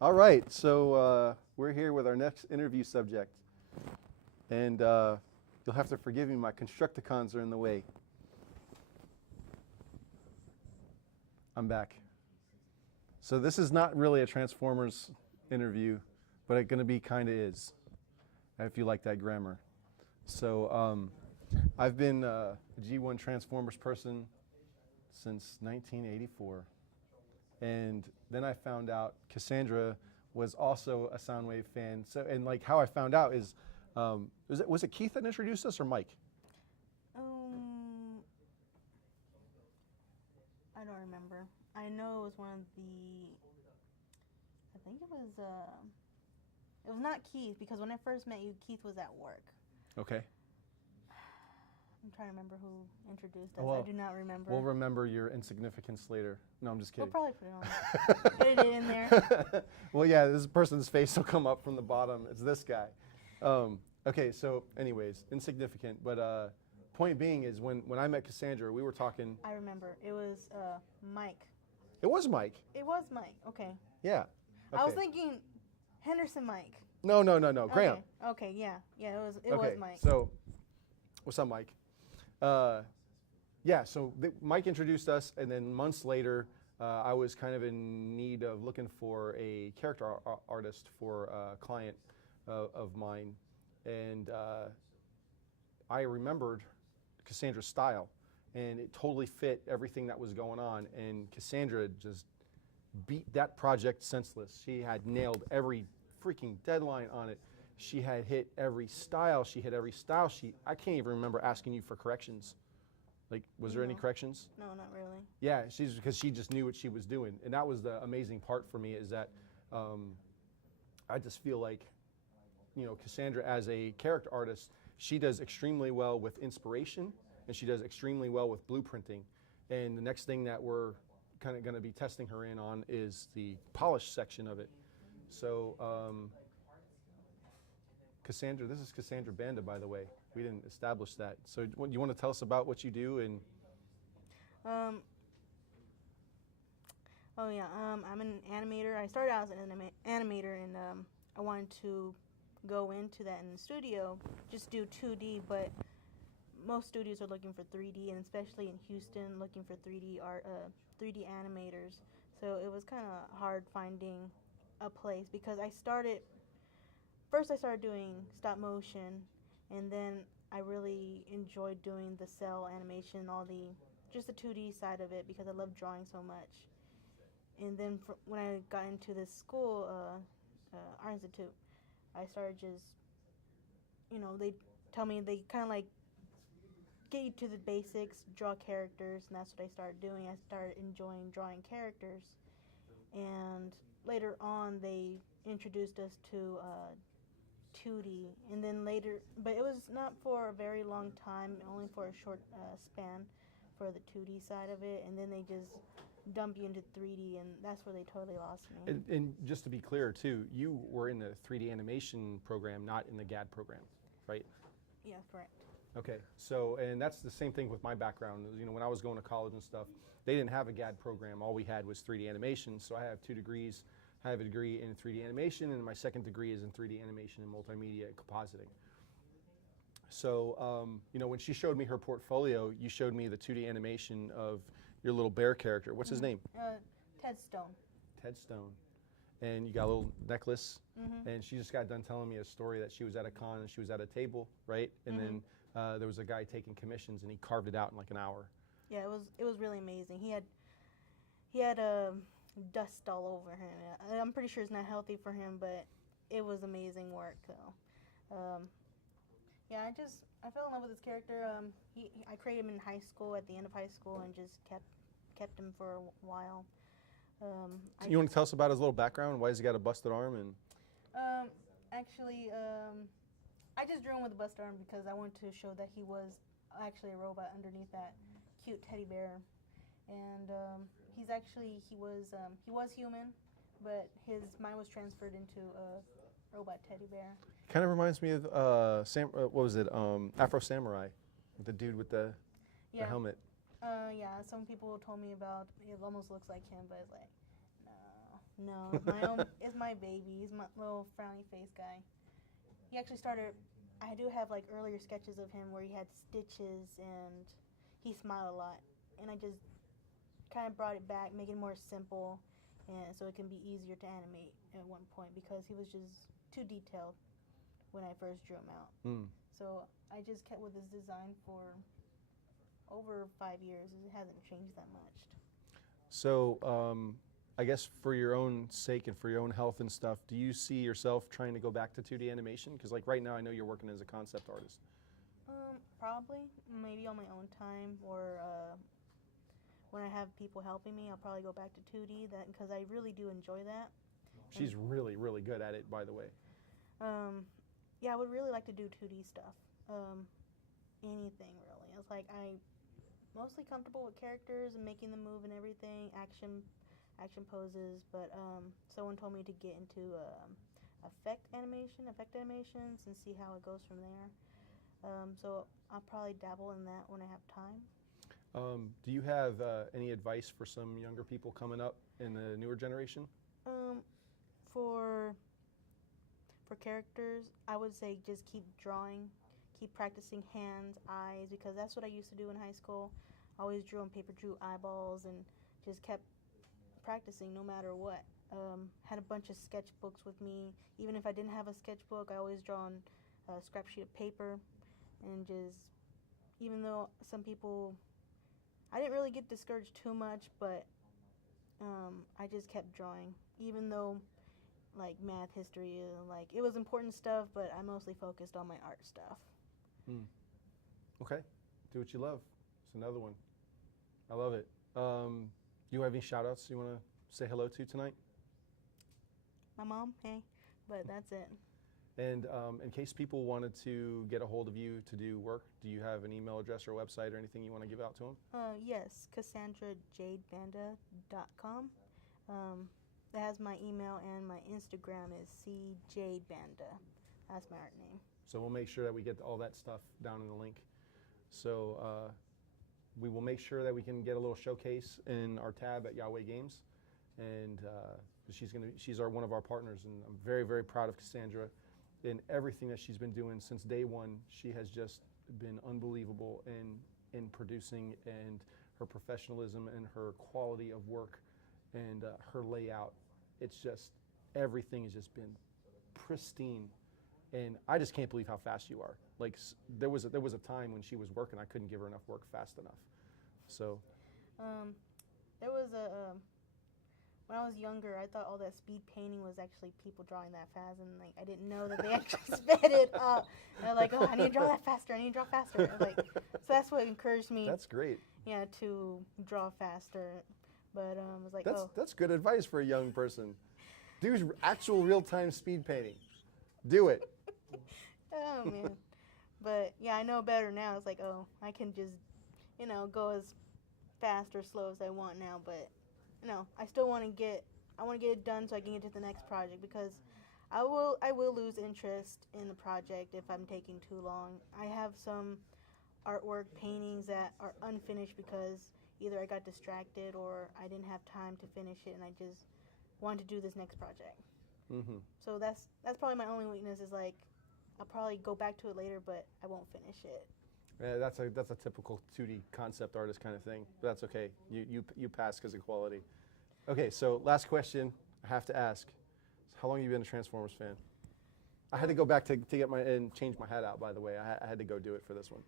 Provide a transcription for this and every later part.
All right, so we're here with our next interview subject. And you'll have to forgive me, my Constructicons are in the way. I'm back. So this is not really a Transformers interview, but it's going to be kind of is, if you like that grammar. So I've been a G1 Transformers person since 1984. And then I found out Cassandra was also a Soundwave fan. So, and like how I found out is, was it Keith that introduced us or Mike? I don't remember. I know it was one of the, I think it was not Keith, because when I first met you, Keith was at work. Okay. I'm trying to remember who introduced us. Well, I do not remember. We'll remember your insignificance later. No, I'm just kidding. We'll probably put it on. Edit it in there. Well, yeah, this person's face will come up from the bottom. It's this guy. Okay, so anyways, insignificant. But point being is when I met Cassandra, we were talking. I remember. It was Mike. It was Mike. It was Mike. Okay. Yeah. Okay. I was thinking Henderson Mike. No. Graham. Okay. Yeah. It was Mike. So, what's up, Mike? Yeah, so Mike introduced us, and then months later, I was kind of in need of looking for a character artist for a client of mine, and I remembered Cassandra's style, and it totally fit everything that was going on, and Cassandra just beat that project senseless. She had nailed every freaking deadline on it. She had hit every style. She hit every style sheet. I can't even remember asking you for corrections. Like, was there any corrections? No, not really. Yeah, because she just knew what she was doing. And that was the amazing part for me, is that I just feel like, Cassandra as a character artist, she does extremely well with inspiration, and she does extremely well with blueprinting. And the next thing that we're kind of going to be testing her in on is the polish section of it. So, Cassandra, this is Cassandra Banda, by the way. We didn't establish that. So you want to tell us about what you do? And I'm an animator. I started out as an animator, and I wanted to go into that in the studio, just do 2D, but most studios are looking for 3D, and especially in Houston, looking for 3D art, 3D animators. So it was kind of hard finding a place, because First I started doing stop motion, and then I really enjoyed doing the cell animation, just the 2D side of it, because I love drawing so much. And then when I got into this school, Art Institute, I started just, they tell me, they kind of like get you to the basics, draw characters, and that's what I started doing. I started enjoying drawing characters. And later on, they introduced us to 2D, and then later, but it was not for a very long time, only for a short span for the 2D side of it, and then they just dump you into 3D, and that's where they totally lost me. And just to be clear too, you were in the 3D animation program, not in the GAD program, right? Yeah, correct. Okay, so, and that's the same thing with my background. When I was going to college and stuff, they didn't have a GAD program. All we had was 3D animation, so I have 2 degrees. I have a degree in 3D animation, and my second degree is in 3D animation and multimedia compositing. So, when she showed me her portfolio, you showed me the 2D animation of your little bear character. What's his name? Ted Stone. Ted Stone. And you got a little necklace, and she just got done telling me a story that she was at a con and she was at a table, right? And then there was a guy taking commissions, and he carved it out in like an hour. Yeah, it was really amazing. He had dust all over him. I'm pretty sure it's not healthy for him, but it was amazing work though. Yeah, I fell in love with this character. I created him in high school, at the end of high school, and just kept him for a while. You want to tell us about his little background? Why has he got a busted arm? And actually, I just drew him with a busted arm because I wanted to show that he was actually a robot underneath that cute teddy bear. And he was human, but his mind was transferred into a robot teddy bear. Kind of reminds me of what was it? Afro Samurai, the dude with the helmet. Yeah, some people told me about it. Almost looks like him, but it's like, no. No, it's my baby. He's my little frowny face guy. He actually started. I do have like earlier sketches of him where he had stitches and he smiled a lot, and I just kind of brought it back, make it more simple, and so it can be easier to animate at one point because he was just too detailed when I first drew him out. So I just kept with this design for over 5 years. It hasn't changed that much. So I guess for your own sake and for your own health and stuff, do you see yourself trying to go back to 2D animation? Because like right now I know you're working as a concept artist. Probably, maybe on my own time, or when I have people helping me, I'll probably go back to 2D. That because I really do enjoy that. She's really, really good at it, by the way. Yeah, I would really like to do 2D stuff. Anything really. It's like I'm mostly comfortable with characters and making them move and everything, action poses. But someone told me to get into effect animations, and see how it goes from there. So I'll probably dabble in that when I have time. Do you have any advice for some younger people coming up in the newer generation? For characters, I would say just keep drawing, keep practicing hands, eyes, because that's what I used to do in high school. I always drew on paper, drew eyeballs, and just kept practicing no matter what. Had a bunch of sketchbooks with me. Even if I didn't have a sketchbook, I always draw on a scrap sheet of paper, and just, even though some people, I didn't really get discouraged too much, but I just kept drawing, even though like math, history, like it was important stuff, but I mostly focused on my art stuff. Okay, do what you love. It's another one. I love it. Do you have any shout outs you want to say hello to tonight? My mom, hey, but that's it. And in case people wanted to get a hold of you to do work, do you have an email address or website or anything you want to give out to them? Yes, CassandraJadeBanda.com. That has my email, and my Instagram is CJadeBanda. That's my art name. So we'll make sure that we get all that stuff down in the link. So we will make sure that we can get a little showcase in our tab at YHWH Games, and she's one of our partners, and I'm very, very proud of Cassandra in everything that she's been doing since day one. She has just been unbelievable in producing, and her professionalism and her quality of work and her layout. It's just, everything has just been pristine, and I just can't believe how fast you are. Like there was a time when she was working, I couldn't give her enough work fast enough. So there was when I was younger, I thought all that speed painting was actually people drawing that fast, and like I didn't know that they actually sped it up. And they're like, oh, I need to draw that faster. I need to draw faster. Like, so that's what encouraged me. That's great. Yeah, to draw faster. But I was like, that's good advice for a young person. Do actual real-time speed painting. Do it. Oh man. But yeah, I know better now. It's like, oh, I can just, go as fast or slow as I want now. But I still want to get it done so I can get to the next project, because I will lose interest in the project if I'm taking too long. I have some artwork paintings that are unfinished because either I got distracted or I didn't have time to finish it, and I just wanted to do this next project. Mm-hmm. So that's probably my only weakness, is like I'll probably go back to it later, but I won't finish it. Yeah, that's a typical 2D concept artist kind of thing. But that's okay. You pass because of quality. Okay, so last question I have to ask. How long have you been a Transformers fan? I had to go back to get and change my hat out, by the way. I had to go do it for this one.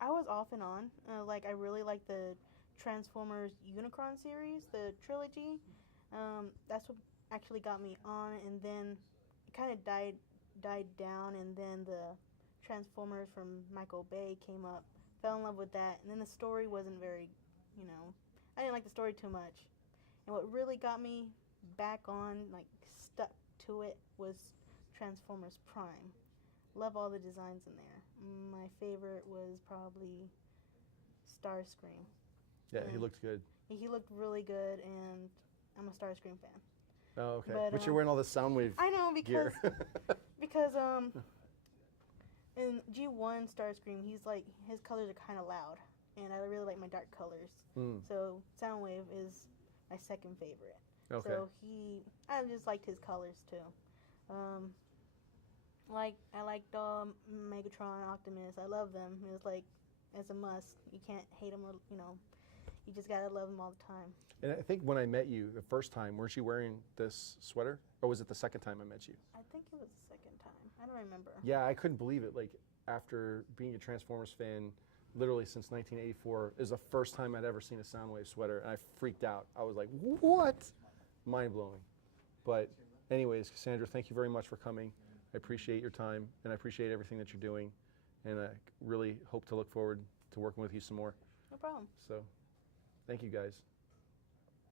I was off and on. Like, I really like the Transformers Unicron series, the trilogy. That's what actually got me on, and then it kind of died down, and then the Transformers from Michael Bay came up. Fell in love with that, and then the story wasn't very, I didn't like the story too much. And what really got me back on, like stuck to it, was Transformers Prime. Love all the designs in there. My favorite was probably Starscream. Yeah, he looked good. He looked really good, and I'm a Starscream fan. Oh, okay. But you're wearing all this Soundwave I know, because gear. because in G1 Starscream, his colors are kind of loud, and I really like my dark colors. So Soundwave is my second favorite. Okay. So I just liked his colors too. I liked Megatron, Optimus. I love them. It was like, it's a must. You can't hate them, you know. You just gotta love them all the time. And I think when I met you the first time, weren't you wearing this sweater? Or was it the second time I met you? I think it was the second time. I don't remember. Yeah, I couldn't believe it. Like, after being a Transformers fan, literally since 1984, is the first time I'd ever seen a Soundwave sweater, and I freaked out. I was like, what? Mind blowing. But anyways, Cassandra, thank you very much for coming. I appreciate your time, and I appreciate everything that you're doing, and I really hope to look forward to working with you some more. No problem. So, thank you guys.